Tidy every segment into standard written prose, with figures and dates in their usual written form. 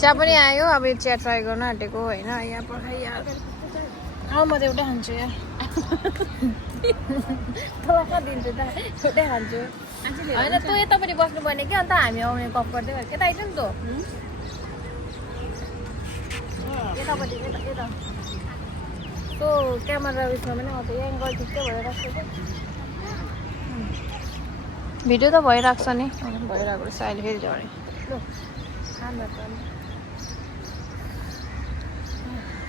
चिया पनि आयो अब यो चिया ट्राई गर्न आँटेको होइन यहाँ पठाइ म त एउटै खान्छु यहाँ दिन्छु त एउटै खान्छु होइन तँ यतापट्टि बस्नुपर्ने कि अन्त हामी आउने गफ गर्दै गरेर यता आइज नि त यतापट्टि यता त्यो क्यामेरा उयसमा पनि आउँछ एङ्गल ठिकै भइरहेको छ भिडियो त भइरहेको छ नि भइरहेको रहेछ अहिले फेरि झरे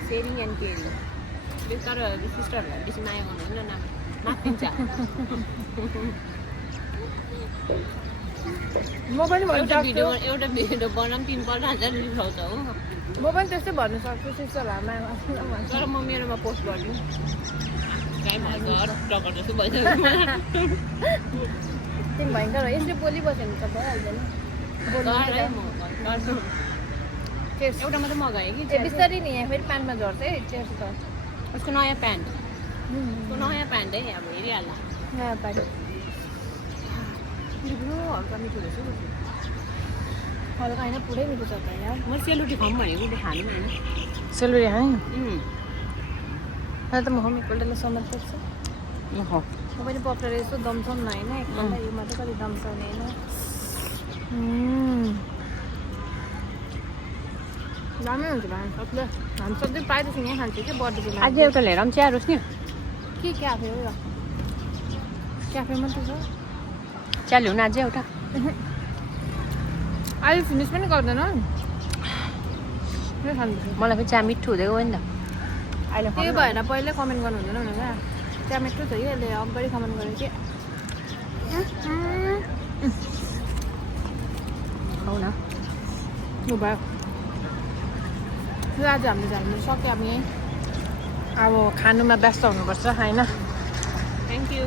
सेयरिङ एन्ड केयरिङ तर सिस्टरहरूलाई बेसी माया गर्नुहुन्न माथिन्छ म पनि एउटा भिडियो बनाउँ 3-5 हजार रिसाउँछ हो म पनि त्यस्तै भन्नु सक्छु सिस्टरहरूलाई माया तर म मेरोमा पोस्ट गर्छु टाइम जस्तो भइसक्यो तिमी भयङ्कर यसरी बोलिबस्यो भने त भइहाल्दैन एउटा मात्रै मगाएँ कि बिस्तारै नि यहाँ फेरि प्यान्टमा झर्छ है चेयर्स त उसको नयाँ प्यान्ट है अब हेरिहाल्ला नयाँ प्यान्ट हल्का मिठो रहेछ हल्का होइन पुरै मिठो छ त यहाँ म सेलरोटी खाऊँ भनेको त्यो खानु होइन सेलरोटी है त म होम एकपल्टलाई समझ सक्छ म पनि पक्रेर यसो दमसम न होइन एकपल्ट यो मात्रै कति दम्साउने होइन दामी हुन्छ भाइ सबले हामी सधैँ प्रायः जस्तो यहीँ खान्छौँ कि बर्थडेको आज एउटा लिएर पनि चिया रोस् नि के क्याफे हो र क्याफे मात्रै छ चिया ल्याउनु अझै एउटा अहिले फिनिस पनि गर्दैन मलाई फेरि चिया मिठो हुँदै गयो नि त अहिले त्यही भएर पहिल्यै कमेन्ट गर्नु हुँदैन भनेर चिया मिठो छ कि यसले अगाडि कमेन्ट गरेँ कि खाऊ न यो भयो आज हामीले जानु सक्यो अब यहीँ अब खानुमा व्यस्त हुनुपर्छ होइन थ्याङ्क यू